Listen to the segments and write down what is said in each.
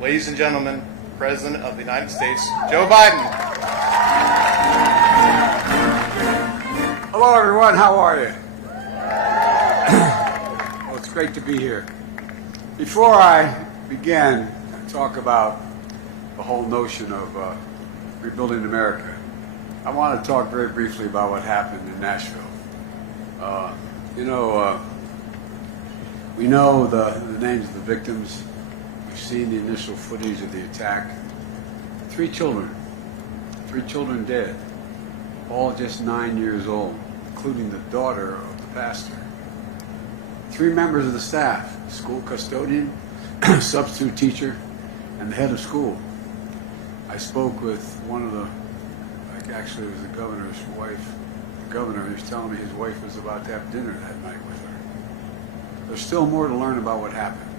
Ladies and gentlemen, President of the United States, Joe Biden. Hello, everyone. How are you? Well, it's great to be here. Before I begin to talk about the whole notion of rebuilding America, I want to talk very briefly about what happened in Nashville. We know the names of the victims. We've seen the initial footage of the attack. 3 children dead, all just 9 years old, including the daughter of the pastor. 3 members of the staff, school custodian, substitute teacher, and the head of school. I spoke with one of the, actually it was the governor's wife. The governor was telling me his wife was about to have dinner that night with her. There's still more to learn about what happened,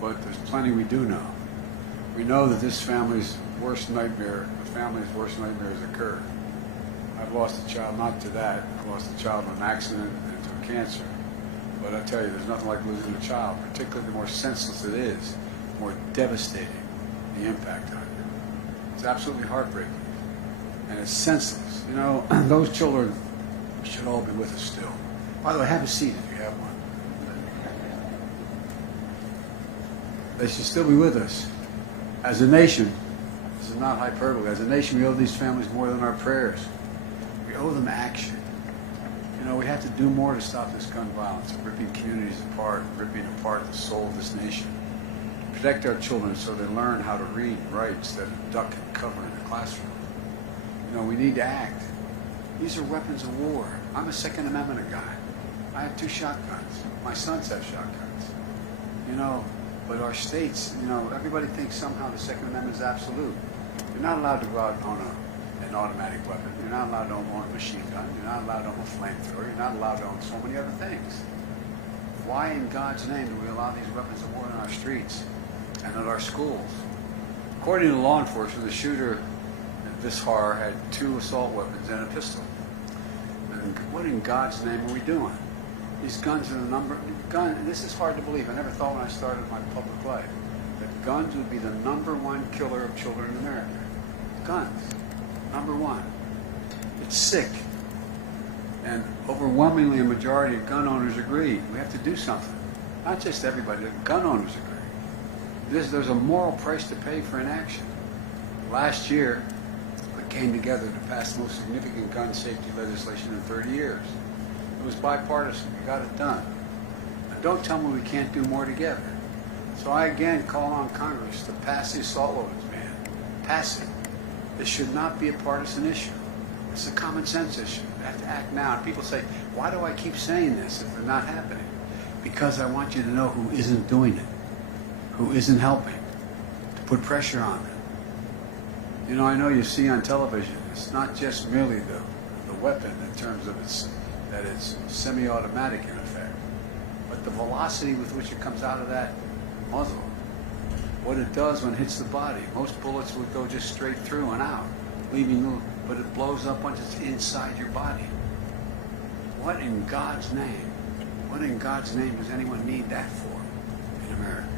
but there's plenty we do know. We know that this family's worst nightmare, the family's worst nightmares occurred. I've lost a child, not to that. I've lost a child in an accident and to cancer. But I tell you, there's nothing like losing a child, particularly the more senseless it is, the more devastating the impact on you. It's absolutely heartbreaking. And it's senseless. You know, those children should all be with us still. By the way, have a seat if you have one. They should still be with us. As a nation, this is not hyperbole, as a nation we owe these families more than our prayers. We owe them action. You know, we have to do more to stop this gun violence, ripping communities apart, ripping apart the soul of this nation. Protect our children so they learn how to read and write instead of duck and cover in the classroom. You know, we need to act. These are weapons of war. I'm a Second Amendment guy. I have 2 shotguns. My sons have shotguns. You know, but our states, you know, everybody thinks somehow the Second Amendment is absolute. You're not allowed to go out and own an automatic weapon. You're not allowed to own a machine gun. You're not allowed to own a flamethrower. You're not allowed to own so many other things. Why in God's name do we allow these weapons of war in our streets and at our schools? According to law enforcement, the shooter at this horror had 2 assault weapons and a pistol. And what in God's name are we doing? These guns are the number. This is hard to believe. I never thought when I started my public life that guns would be the #1 killer of children in America. Guns, #1. It's sick. And overwhelmingly, a majority of gun owners agree. We have to do something. Not just everybody, the gun owners agree. There's a moral price to pay for inaction. Last year, we came together to pass the most significant gun safety legislation in 30 years. It was bipartisan. We got it done. And don't tell me we can't do more together. So I again call on Congress to pass the assault weapons ban. Pass it. This should not be a partisan issue. It's a common sense issue. We have to act now. And people say, why do I keep saying this if they're not happening? Because I want you to know who isn't doing it, who isn't helping, to put pressure on them. You know, I know you see on television, it's not just merely the weapon in terms of that it's semi-automatic in effect, but the velocity with which it comes out of that muzzle, what it does when it hits the body. Most bullets would go just straight through and out, but it blows up once it's inside your body. What in God's name does anyone need that for in America?